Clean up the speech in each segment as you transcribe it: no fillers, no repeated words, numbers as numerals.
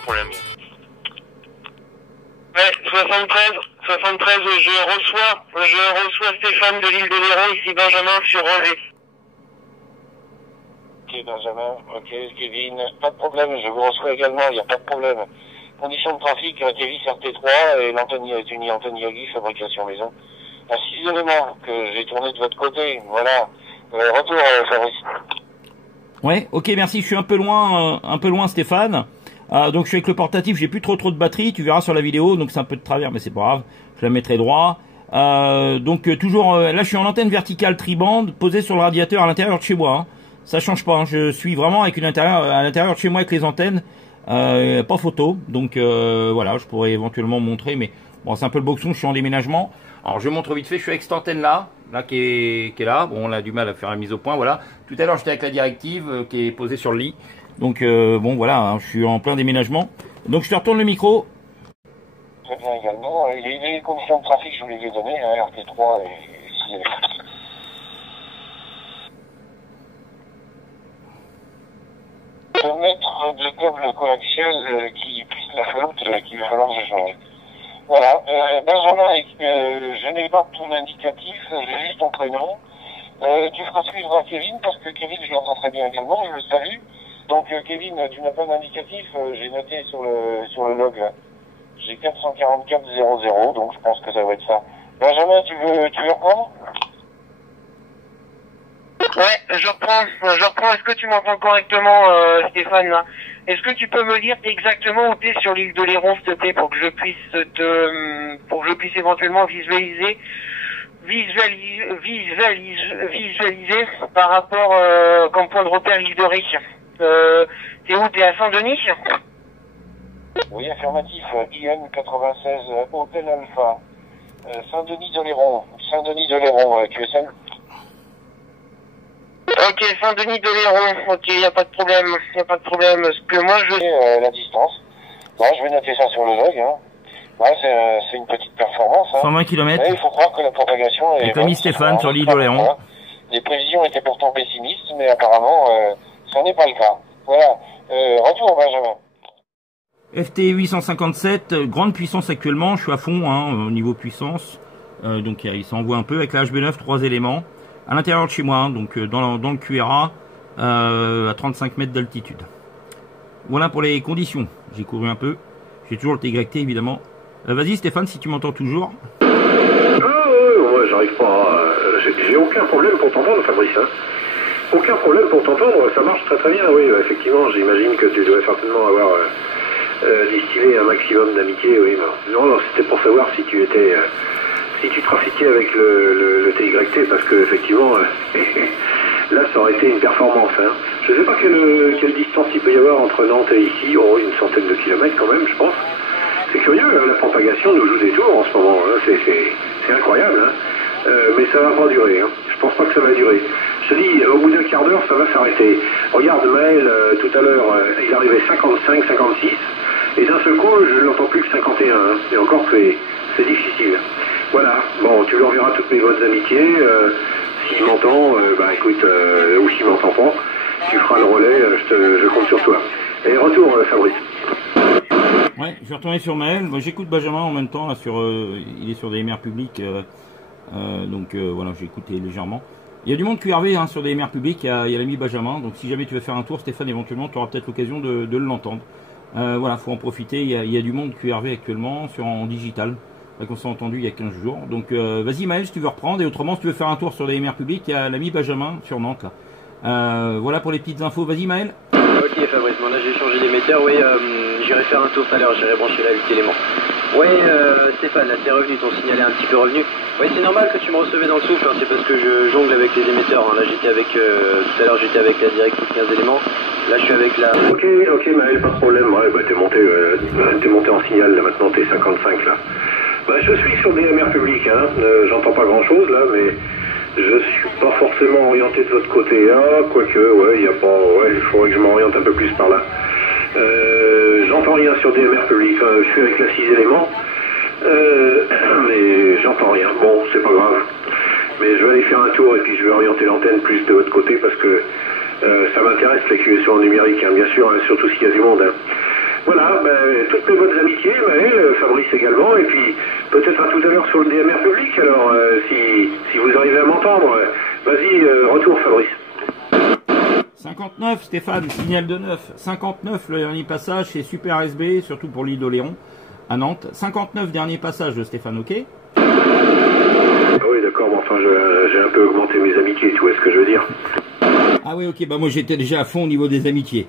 sans problème. Ouais, 73, je reçois Stéphane de l'île de Léron, ici Benjamin sur Angers. Ok Benjamin, ok Kevin, pas de problème, je vous reçois également, il n'y a pas de problème. Conditions de trafic, Kévis RT3 et l'Anthony Agui, fabrication maison. À 6 éléments que j'ai tourné de votre côté, voilà. Retour Fabrice. Ouais, ok, merci, je suis un peu loin Stéphane. Donc je suis avec le portatif, j'ai plus trop de batterie, tu verras sur la vidéo, donc c'est un peu de travers, mais c'est pas grave, je la mettrai droit. Toujours, là je suis en antenne verticale tri-bande, posée sur le radiateur à l'intérieur de chez moi. Hein. Ça change pas, hein. Je suis vraiment avec à l'intérieur de chez moi avec les antennes, pas photo. Donc voilà, je pourrais éventuellement montrer, mais bon c'est un peu le boxon, je suis en déménagement. Alors je montre vite fait, je suis avec cette antenne là qui est là. Bon, on a du mal à faire la mise au point, voilà. Tout à l'heure j'étais avec la directive qui est posée sur le lit. Donc bon voilà, hein, je suis en plein déménagement. Donc je te retourne le micro. Très bien également. Les conditions de trafic, je vous les ai données, hein, RT3 et 6 éléments. Mettre de câble coaxial qui puisse la flotte, qu'il va falloir que je change. Voilà, Benjamin, je n'ai pas ton indicatif, j'ai juste ton prénom. Tu feras suivre à Kevin, parce que Kevin, je l'entends très bien également, je le salue. Donc Kevin, tu n'as pas d'indicatif, j'ai noté sur le log là. J'ai 444.00, donc je pense que ça va être ça. Benjamin, tu veux reprendre? Ouais, je reprends. Est-ce que tu m'entends correctement, Stéphane, là? Est-ce que tu peux me dire exactement où t'es sur l'île de Léron, s'il te plaît, pour que je puisse éventuellement visualiser par rapport, comme point de repère l'île de Ré. T'es où? T'es à Saint-Denis? Oui, affirmatif. IN 96, Hôtel Alpha. Saint-Denis de Léron, QSM. Ok, Saint-Denis de Léron, ok, y a pas de problème, parce que moi je... la distance. Ouais, je vais noter ça sur le log, hein. Ouais, c'est une petite performance, hein. 120 km. Mais il faut croire que la propagation est... Avec l'ami Stéphane sur l'île de Léron. Les prévisions étaient pourtant pessimistes, mais apparemment, ça n'est pas le cas. Voilà. Retour, Benjamin. FT 857, grande puissance actuellement, je suis à fond, hein, au niveau puissance. Donc il s'envoie un peu avec la HB9, 3 éléments. À l'intérieur de chez moi, hein, donc dans le QRA, à 35 mètres d'altitude. Voilà pour les conditions. J'ai couru un peu. J'ai toujours le TYT évidemment. Vas-y Stéphane, si tu m'entends toujours. Ouais, j'arrive pas. J'ai aucun problème pour t'entendre, Fabrice. Hein. Aucun problème pour t'entendre, ça marche très très bien. Oui, effectivement, j'imagine que tu dois certainement avoir distillé un maximum d'amitié. Oui, non, c'était pour savoir si tu étais... si tu trafiquais avec le TYT, parce que effectivement, là ça aurait été une performance. Hein. Je ne sais pas quelle distance il peut y avoir entre Nantes et ici, une centaine de kilomètres quand même, je pense. C'est curieux, hein, la propagation nous joue des tours en ce moment, hein. C'est incroyable, hein. Mais ça va pas durer. Hein. Je pense pas que ça va durer. Je te dis, au bout d'un quart d'heure, ça va s'arrêter. Regarde Maël, tout à l'heure, il arrivait 55, 56, et d'un seul coup, je l'entends plus que 51. Hein. Et encore que c'est difficile. Voilà, bon, tu lui enverras toutes mes bonnes amitiés. S'il m'entend, bah écoute, ou s'il m'entend pas, tu feras le relais, je compte sur toi. Et retour, Fabrice. Ouais, je vais retourner sur Maël. Moi, j'écoute Benjamin en même temps, là, il est sur des mers publiques, donc voilà, j'ai écouté légèrement. Il y a du monde QRV hein, sur des mers publiques, il y a l'ami Benjamin, donc si jamais tu veux faire un tour, Stéphane, éventuellement, tu auras peut-être l'occasion de l'entendre. Voilà, faut en profiter, il y a du monde QRV actuellement en digital. Qu'on s'est entendu il y a 15 jours. Donc vas-y Maël si tu veux reprendre, et autrement si tu veux faire un tour sur les mers publiques, il y a l'ami Benjamin sur Nantes là. Voilà pour les petites infos, vas-y Maël. Ok Fabrice, bon là j'ai changé d'émetteur, oui, j'irai faire un tour tout à l'heure, j'irai brancher la 8 éléments. Oui Stéphane, là t'es revenu, ton signal est un petit peu revenu. Oui c'est normal que tu me recevais dans le souffle, hein, c'est parce que je jongle avec les émetteurs, hein. Là j'étais avec, tout à l'heure j'étais avec la directive 15 éléments, là je suis avec la... Ok Maël, pas de problème, ouais, bah t'es monté en signal, là maintenant t'es 55 là. Bah, je suis sur des mers publiques, hein. J'entends pas grand chose là, mais je suis pas forcément orienté de votre côté. Ah, quoique, ouais, il faudrait que je m'oriente un peu plus par là. J'entends rien sur des mers publiques, hein. Je suis avec la 6 éléments, mais j'entends rien. Bon, c'est pas grave. Mais je vais aller faire un tour et puis je vais orienter l'antenne plus de votre côté parce que ça m'intéresse la QSO en numérique, hein, bien sûr, hein, surtout s'il y a du monde. Hein. Voilà, toutes mes bonnes amitiés, Maël, Fabrice également, et puis peut-être à tout à l'heure sur le DMR public, alors si vous arrivez à m'entendre, vas-y, retour Fabrice. 59, Stéphane, signal de 9. 59, le dernier passage, c'est Super SB, surtout pour l'île d'Oléron, à Nantes. 59, dernier passage de Stéphane, ok? Ah oui, d'accord, bon, enfin, j'ai un peu augmenté mes amitiés, tu vois ce que je veux dire? Ah oui, ok, bah moi j'étais déjà à fond au niveau des amitiés.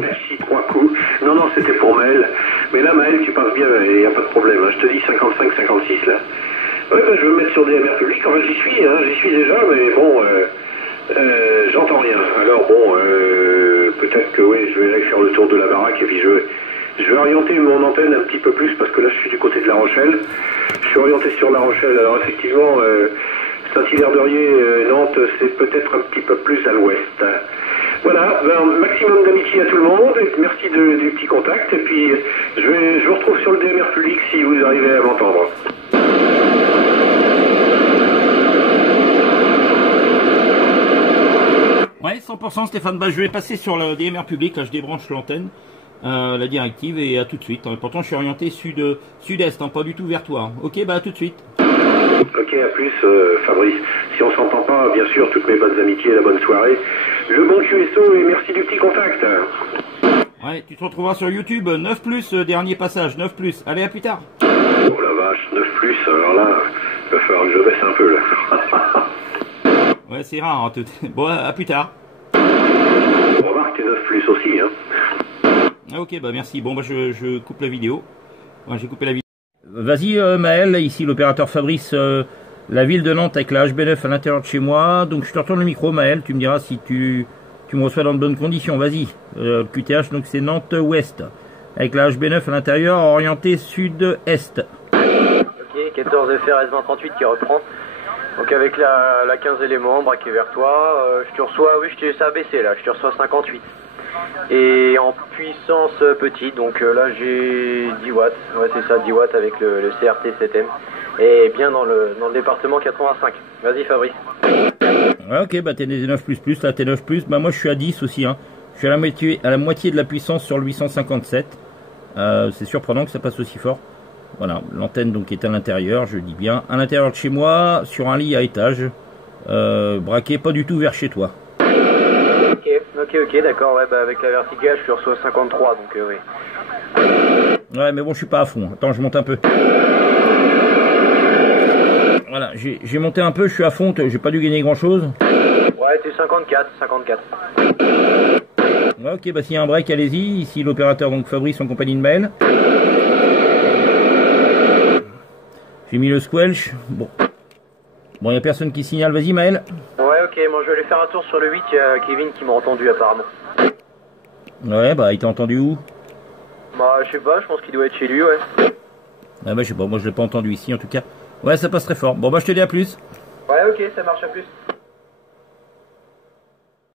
Merci, 3 coups. Non, non, c'était pour Maël. Mais là, Maël, tu passes bien, il n'y a pas de problème, hein. Je te dis 55, 56, là. Oui, je veux me mettre sur DMR public, enfin, j'y suis déjà, mais bon... j'entends rien. Alors bon, peut-être que oui, je vais aller faire le tour de la baraque et puis je vais orienter mon antenne un petit peu plus parce que là je suis du côté de La Rochelle. Je suis orienté sur La Rochelle. Alors effectivement, Saint-Hilaire-de-Riez, Nantes, c'est peut-être un petit peu plus à l'ouest. Voilà, maximum d'amitié à tout le monde. Et merci du petit contact. Et puis je vous retrouve sur le DMR public si vous arrivez à m'entendre. Ouais, 100% Stéphane, bah, je vais passer sur le DMR public, là je débranche l'antenne, la directive, et à tout de suite. Pourtant je suis orienté sud-est, pas du tout vers toi. Ok, bah à tout de suite. Ok, à plus Fabrice. Si on s'entend pas, bien sûr, toutes mes bonnes amitiés, la bonne soirée. Le bon QSO et merci du petit contact. Ouais, tu te retrouveras sur YouTube, 9+, dernier passage, 9+. Allez, à plus tard. Oh la vache, 9+, alors là, il va falloir que je baisse un peu là. Ouais, c'est rare, hein, tout. Bon, à plus tard. On remarque que t'es 9+ aussi, hein. Ah, ok, bah merci. Bon, bah je coupe la vidéo. Ouais, j'ai coupé la vidéo. Vas-y, Maël, ici l'opérateur Fabrice, la ville de Nantes avec la HB9 à l'intérieur de chez moi. Donc je te retourne le micro, Maël, tu me diras si tu me reçois dans de bonnes conditions. Vas-y, QTH, donc c'est Nantes-Ouest. Avec la HB9 à l'intérieur, orienté sud-est. Ok, 14 FR S2038 qui reprend. Donc avec la 15 éléments braqué vers toi, je te reçois, oui, c'est abaissé là, je te reçois 58. Et en puissance petite, donc là j'ai 10 watts, ouais c'est ça, 10 watts avec le CRT 7M. Et bien dans le département 85. Vas-y Fabrice. Ouais, ok, bah t'es des 9++, là t'es 9+, bah moi je suis à 10 aussi, hein. Je suis à la moitié de la puissance sur le 857. C'est surprenant que ça passe aussi fort. Voilà, l'antenne donc est à l'intérieur, je dis bien, à l'intérieur de chez moi, sur un lit à étage, braqué pas du tout vers chez toi. Ok, d'accord, ouais, bah avec la verticale, je reçois 53, donc oui. Ouais, mais bon, je suis pas à fond. Attends, je monte un peu. Voilà, j'ai monté un peu, je suis à fond, j'ai pas dû gagner grand chose. Ouais, t'es 54. Ouais, ok, bah s'il y a un break, allez-y. Ici l'opérateur donc Fabrice en compagnie de Maël. J'ai mis le squelch. Bon, il n'y a personne qui signale. Vas-y, Maël. Ouais, ok, moi je vais aller faire un tour sur le 8. Il y a Kevin qui m'a entendu apparemment. Ouais, bah il t'a entendu où? Bah, je sais pas, je pense qu'il doit être chez lui, ouais. Ah bah je sais pas, moi je l'ai pas entendu ici en tout cas. Ouais, ça passe très fort. Bon bah je te dis à plus. Ouais, ok, ça marche, à plus.